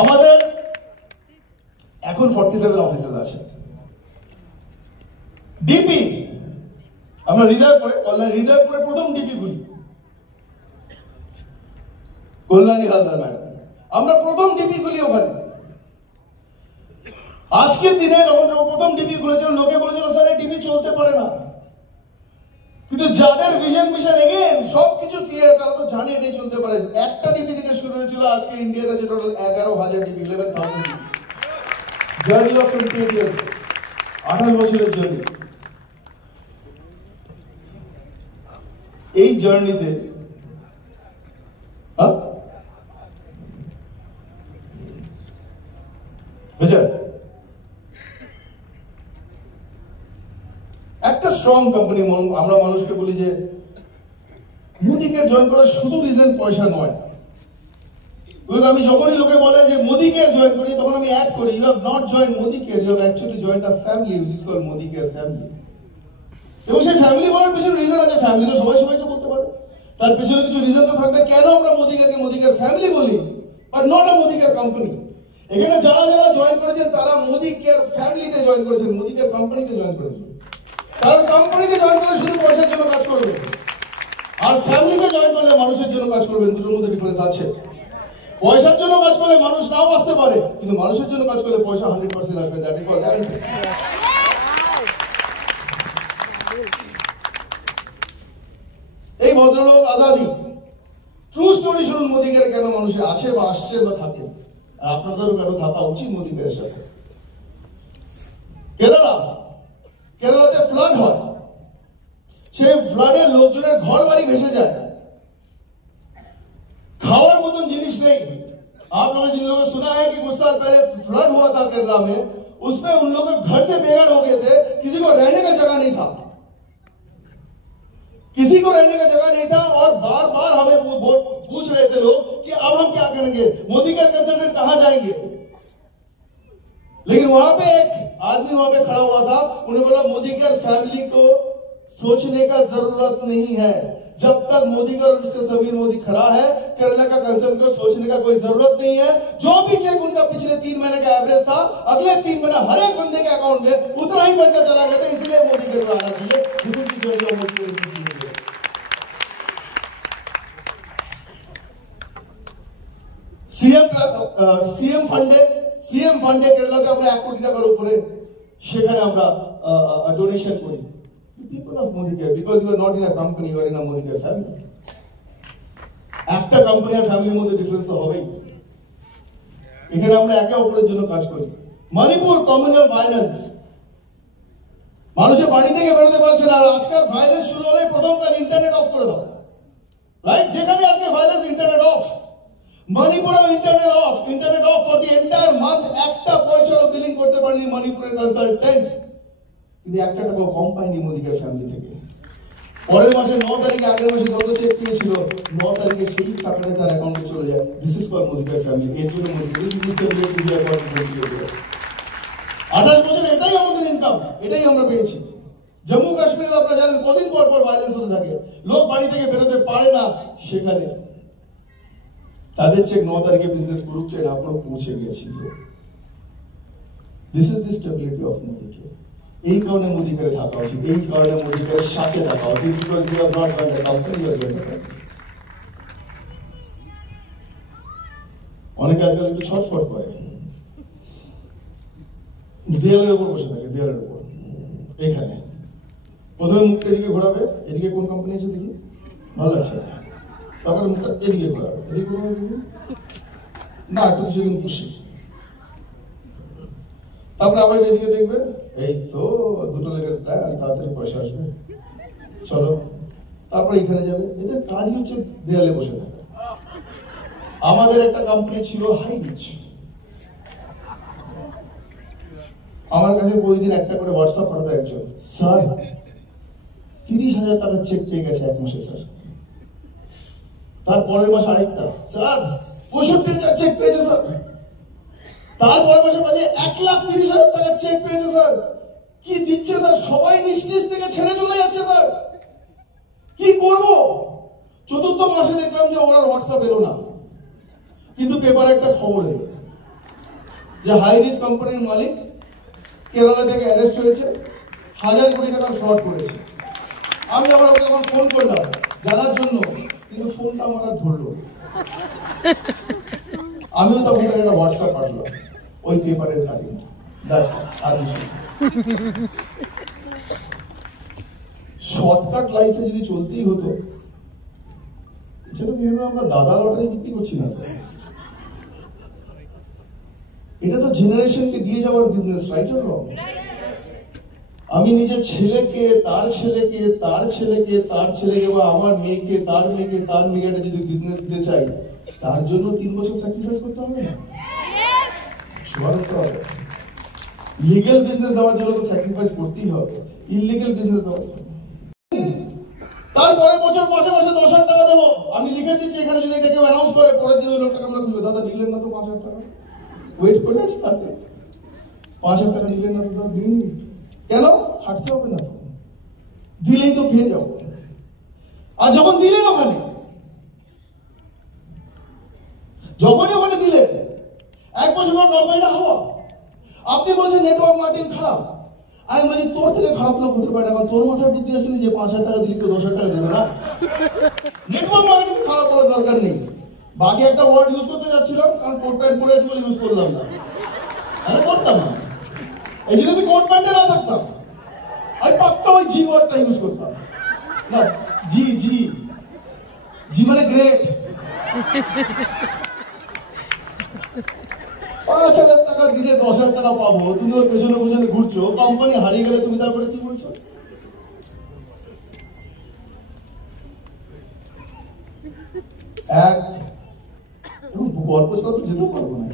আমাদের এখন 47 অফিসেস আছে। ডিপি আমরা হৃদয়পুরে প্রথম ডিপি খুলি, কল্যাণী হালদার ম্যাডাম, আমরা প্রথম ডিপি খুলি ওখানে। আজকের দিনে যখন প্রথম ডিপি খুলেছিল, লোকে বলেছিল স্যার এই ডিপি চলতে পারে না, কিন্তু যাদের ভিশন মিশন এগেন সবকিছু ক্লিয়ার, তারা তো জানে এটাই চলতে পারে। একটা ডিপি থেকে শুরু হয়েছিল, আজকে ইন্ডিয়াতে যে total 11,000 DP, 11,000 DP, journey of 28 years, 28 বছরের জার্নি। এই জার্নিতে একটা স্ট্রং কোম্পানি, আমরা মানুষকে বলি যে মোদিকে জয়েন করার শুধু রিজন পয়সা নয়। আমি যখনই লোকে বলে যে মোদিকে জয়েন করি, তখন আমি অ্যাড করি, you have not join Modicare, you have actually joined a family which is called Modicare family. এবং সেই ফ্যামিলি বলার পিছনে রিজন আছে, ফ্যামিলি তো সবাই সবাইকে বলতে পারে, তার পিছনে কিছু রিজন তো থাকবে কেন আমরা মোদিকের ফ্যামিলি বলি, বাট নট আ মোদিকের কোম্পানি। এখানে যারা যারা জয়েন করেছেন তারা মোদিকের ফ্যামিলিতে জয়েন করেছেন, মোদিকের কোম্পানিতে জয়েন করেছেন। কারণ কোম্পানিতে জয়েন করলে শুধু পয়সার জন্য কাজ করবে, আর ফ্যামিলিতে জয়েন করলে মানুষের জন্য কাজ করবেন। দুটোর মধ্যে ডিফারেন্স আছে। পয়সার জন্য কাজ করলে মানুষ নাও আসতে পারে, কিন্তু মানুষের জন্য কাজ করলে পয়সা 100% আসবে, দ্যাট ইজ ফর গ্যারান্টি। এই ভদ্রলোক আজাদি, ট্রু স্টোরি শুনুন মোদিকের কেন মানুষের আছে বা আসছে বা থাকে, আর আপনাদেরও কেন থাকা উচিত মোদিকের সাথে। কেরালাতে ফ্লাড হয়, সেই ফ্লাডের লোকজনের ঘর বাড়ি ভেসে যায়, खावर मतन जिनिस नहीं। आप लोगों ने जिन लोगों ने सुना है कि कुछ साल पहले फ्लड हुआ था केरला में, उसमें उन लोगों के घर से बेघर हो गए थे, किसी को रहने का जगह नहीं था, किसी को रहने का जगह नहीं था। और बार बार हमें पूछ रहे थे लोग कि अब हम क्या करेंगे, मोदी के कंसल्टेंट कहां जाएंगे। लेकिन वहां पे एक आदमी वहां पे खड़ा हुआ था, उन्हें बोला मोदी के फैमिली को सोचने का जरूरत नहीं है, जब तक मोदी का और मिस्टर समीर मोदी खड़ा है, केरला का कंसर्न को सोचने का कोई जरूरत नहीं है। जो भी चेक उनका पिछले 3 महीने का एवरेज था, अगले 3 महीने हर एक बंदे के अकाउंट में उतना ही पैसा चला गया था, इसलिए मोदी के आना चाहिए। सीएम ফান্ডে কেরালাতে আমরা 1 কোটি টাকার উপরে সেখানে আমরা ডোনেশন করি। People of Modicare, because you are not in a company, you are in a Modicare family. একটা কোম্পানি আর ফ্যামিলির মধ্যে ডিফারেন্স তো হবেই। এখানে আমরা একে অপরের জন্য কাজ করি। মণিপুর কমিউনাল ভায়োলেন্স, মানুষের বাড়ি থেকে বেরোতে পারছে না, আর আজকাল ভায়োলেন্স শুরু হলে প্রথম কাজ ইন্টারনেট অফ করে দাও, রাইট? যেখানে আজকে ভায়োলেন্স, ইন্টারনেট অফ। মণিপুরেও internet off for the entire month. একটা পয়সারও বিলিং করতে পারেনি মণিপুরের কনসালটেন্ট, কিন্তু 1 টাকাও কম পায়নি মোদিকের ফ্যামিলি থেকে। পরের মাসে 9 তারিখে, আগের মাসে যত চেক পেয়েছিল 9 তারিখে সেই টাকাটা তার অ্যাকাউন্টে চলে যায়। দিস ইজ কল মোদিকের ফ্যামিলি। এর জন্য 28 বছর এটাই আমাদের ইনকাম, এটাই আমরা পেয়েছি। জম্মু কাশ্মীরে আপনারা জানেন কদিন পর পর ভায়োলেন্স হতে থাকে, লোক বাড়ি থেকে বেরোতে পারে না, সেখানে তাদের চেক 9 তারিখে বিজনেস করুক চেক আপনার পৌঁছে গিয়েছিল। This is the stability of মোদিকে। এই কারণে মোদিকের থাকা উচিত, এই কারণে মোদিকের সাথে থাকা উচিত। Because you are not run the company, you are run the company. অনেকে আজকাল একটু ছটফট করে, দেয়ালের উপর বসে থাকে, দেয়ালের উপর। এখানে প্রথমে মুখটা এদিকে ঘোরাবে, এদিকে কোন কোম্পানি আছে দেখি, ভালো লাগছে, তারপরে মুখটা এদিকে ঘোরাবে, এদিকে ঘোরাবে না, একটু কিছুদিন খুশি, তারপরে আবার এদিকে দেখবে, এই তো 2 লেগের প্ল্যান, আর তাড়াতাড়ি পয়সা আসবে, চলো। তারপরে এখানে যাবে। এদের কাজই হচ্ছে দেয়ালে বসে থাকা। আমাদের একটা কোম্পানি ছিল হাই রিচ, আমার কাছে প্রতিদিন একটা করে হোয়াটসঅ্যাপ পাঠাতো একজন, স্যার 30,000 টাকার চেক পেয়ে গেছে 1 মাসে স্যার। তারপরের মাসে আরেকটা, স্যার 65,000 চেক পেয়েছে স্যার। তারপরের মাসে মাঝে 1,30,000 টাকার চেক পেয়েছে স্যার। কি দিচ্ছে স্যার, সবাই নিজ থেকে ছেড়ে চলে যাচ্ছে স্যার, কি করবো? 4র্থ মাসে দেখলাম যে ওরা হোয়াটসঅ্যাপ এলো না, কিন্তু পেপারে একটা খবর এলো, যে হাই রিচ কোম্পানির মালিক কেরালা থেকে অ্যারেস্ট হয়েছে, 1000 কোটি টাকার ফ্রড করেছে। আমি আবার ওকে যখন ফোন করলাম জানার জন্য, কিন্তু ফোনটা আমার আর ধরলো। আমিও তখন একটা হোয়াটসঅ্যাপ পাঠালাম ওই পেপারের কাজে। শর্টকাট লাইফে যদি চলতেই হতো, এটা তো আমরা দাদা লটারি বিক্রি করছি না, এটা তো জেনারেশনকে দিয়ে যাওয়ার বিজনেস, রাইট অর রং? আমি নিজের ছেলেকে, তার ছেলেকে, তার ছেলেকে, তার ছেলেকে, বা আমার মেয়েকে, তার মেয়েকে, তার মেয়েটা যদি বিজনেস দিতে চাই, তার জন্য 3 বছর স্যাক্রিফাইস করতে হবে না? লিগ্যাল বিজনেস দেওয়ার জন্য তো স্যাক্রিফাইস করতেই হবে, ইললিগ্যাল বিজনেস দেওয়ার জন্য। তারপরের বছর মাসে মাসে 10,000 টাকা দেবো, আমি লিখে দিচ্ছি এখানে, যদি এটা কেউ অ্যানাউন্স করে পরের দিন ওই লোকটাকে আমরা খুলবো, দাদা নিলেন না তো 5,000 টাকা, ওয়েট করে আছি তাতে 5,000 টাকা নিলেন না তো দাদা দিন, কেন হাঁটতে হবে না, দিলেই তো পেয়ে যাবো। আর যখন দিলেন ওখানে, যখনই ওখানে দিলেন, 1 বছর পর কোম্পানিটা হওয়া, আপনি বলছেন নেটওয়ার্ক মার্কেটিং খারাপ, আমি বলি তোর থেকে খারাপ লোক হতে পারে, এখন তোর মাথায় বুদ্ধি আসেনি যে 5,000 টাকা দিলে কেউ 10,000 টাকা দেবে না। নেটওয়ার্ক মার্কেটিং খারাপ করার দরকার নেই। বাকি একটা ওয়ার্ড ইউজ করতে যাচ্ছিলাম, কারণ কোট প্যান্ট পরে আছি বলে ইউজ করলাম না, আমি করতাম না। এই জন্য আমি কোট প্যান্টে না থাকতাম, আমি পাক্কা ওই জি ওয়ার্ডটা ইউজ করতাম না। জি জি জি মানে গ্রেট। 5,000 টাকা দিলে 10,000 টাকা পাবো, তুমি ওর পেছনে পেছনে ঘুরছো, কোম্পানি হারিয়ে গেলে তুমি তারপরে কি বলছো? গল্প করতে যেতেও পারবো না,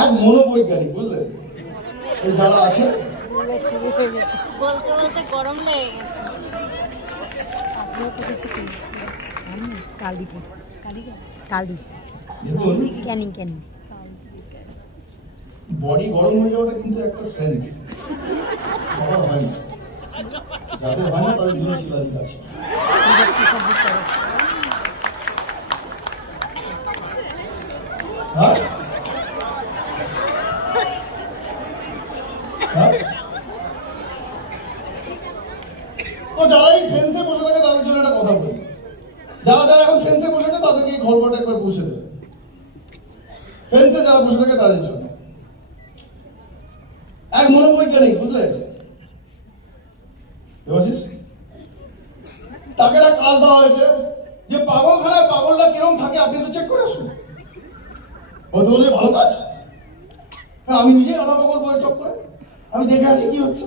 এক মনোবৈজ্ঞানিক, বুঝলেন, এই যারা আছে বলতে বলতে গরম লেগে গেছে। বডি গরম হয়ে যাওয়াটা কিন্তু একটা স্ট্রেংথ, সবার হয় না, যাদের হয় না তাদের জন্য শিলাদিক আছে। তো যারা এই ফেন্সে বসে থাকে তাদের জন্য একটা কথা বলি, যারা যারা এখন ফেন্সে বসে থাকে তাদেরকে এই গল্পটা একবার পৌঁছে দেবে। ফেন্সে যারা বসে থাকে তাদের জন্য এক মনোবৈজ্ঞানিক, বুঝলেন, তাকে একটা কাজ দেওয়া হয়েছে যে পাগলখানায় পাগলরা কিরকম থাকে আপনি একটু চেক করে আসুন। বলতে বলছে ভালো কাজ, আমি নিজেই আধা পাগল বই চক করে আমি দেখে আসি কি হচ্ছে।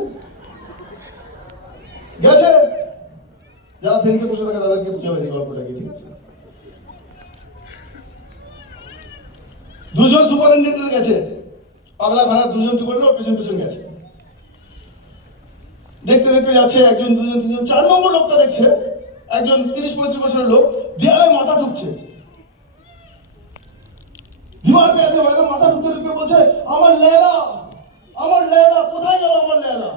গেছে যারা ফেন্সে বসে থাকে তাদেরকে বুঝে পাইনি গল্পটাকে, ঠিক আছে। 2জন সুপারিনটেন্ডেন্ট গেছে, পাগলাখানার 2জন সুপারিনটেন্ডেন্ট পেছন পেছন গেছে, দেখতে দেখতে যাচ্ছে, 1 জন 2 জন 3 জন, 4 নম্বর লোকটা দেখছে একজন 30-35 বছরের লোক দেয়ালে মাথা ঢুকছে, দিমাগ আছে বাইরে মাথা ঢুকতে ঢুকতে বলছে আমার লেলা, আমার লেলা কোথায় গেল, আমার লেলা।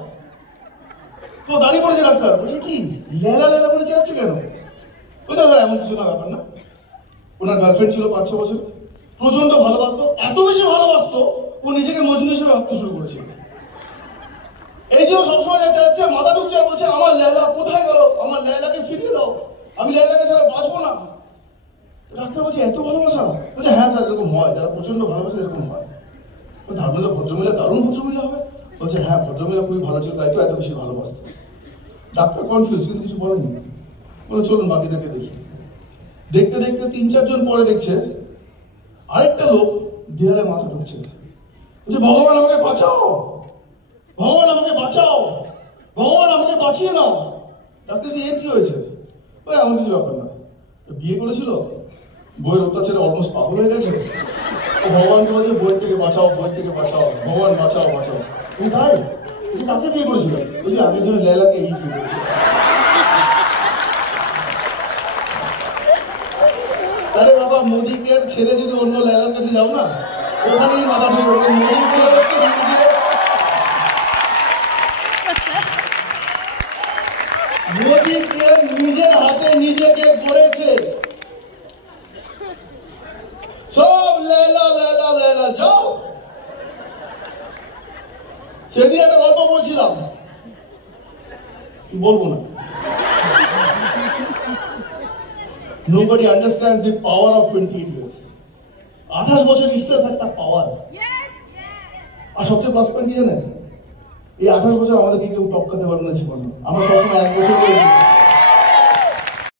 তো দাঁড়িয়ে পড়েছে ডাক্তার, বলছে কি লেলা লেলা বলে যাচ্ছে কেন? ওইটা এমন কিছু না, ব্যাপার না। ওনার গার্লফ্রেন্ড ছিল 5-6 বছর, প্রচন্ড ভালোবাসতো, এত বেশি ভালোবাসতো ও নিজেকে মজনু হিসেবে ভাবতে শুরু করেছিল। এই জন্য সবসময় যাচ্ছে যাচ্ছে মাথা ঢুকছে আর বলছে আমার লেলা কোথায় গেল, আমার লেলাকে ফিরিয়ে দাও, আমি লেলাকে ছাড়া বাঁচবো না। ডাক্তার বলছে এত ভালোবাসা? বলছে হ্যাঁ স্যার, এরকম হয়, যারা প্রচন্ড ভালোবাসে এরকম হয়। ধারণা ভদ্রমহিলা দারুণ ভদ্রমহিলা হবে, বলছে হ্যাঁ ভদ্রমহিলা খুবই ভালো ছিল, তাই তো এত বেশি ভালোবাসতো। ডাক্তার কনফিউজ, কিন্তু কিছু বলেনি, বলে চলুন বাকিদেরকে দেখি। দেখতে দেখতে 3-4 জন পরে দেখছে আরেকটা লোক দেয়ালে মাথা ঢুকছে, বলছে ভগবান আমাকে বাঁচাও, ভগবান আমাকে বাঁচাও, ভগবান আমাকে বাঁচিয়ে নাও। ডাক্তার এর কি হয়েছে? ওই এমন কিছু ব্যাপার না, বিয়ে করেছিল, বইয়ের অত্যাচারে অলমোস্ট পাগল হয়ে গেছে, ও ভগবানকে বলছে বই থেকে বাঁচাও, বই থেকে বাঁচাও, ভগবান বাঁচাও বাঁচাও। তুমি তাই তুমি কাকে বিয়ে করেছিল? বলছি আগের জন্য লেলাকে এই বিয়ে করেছিল। আরে বাবা, মোদীকে ছেড়ে যদি অন্য লেলার কাছে যাও না, ওখানেই মাথা ঢুকে পড়বে। মোদীকে নিজের হাতে নিজেকে গড়েছে, সব লেলা লেলা সেদিন একটা গল্প বলছিলাম, বলবো না। Nobody understands the power of 28 years. 28 বছর itself একটা পাওয়ার। আর সবচেয়ে প্লাস পয়েন্ট কি জানেন, এই 28 বছর আমাদেরকে কেউ টপকাতে পারবে না জীবনে। আমরা সবসময় 1 বছর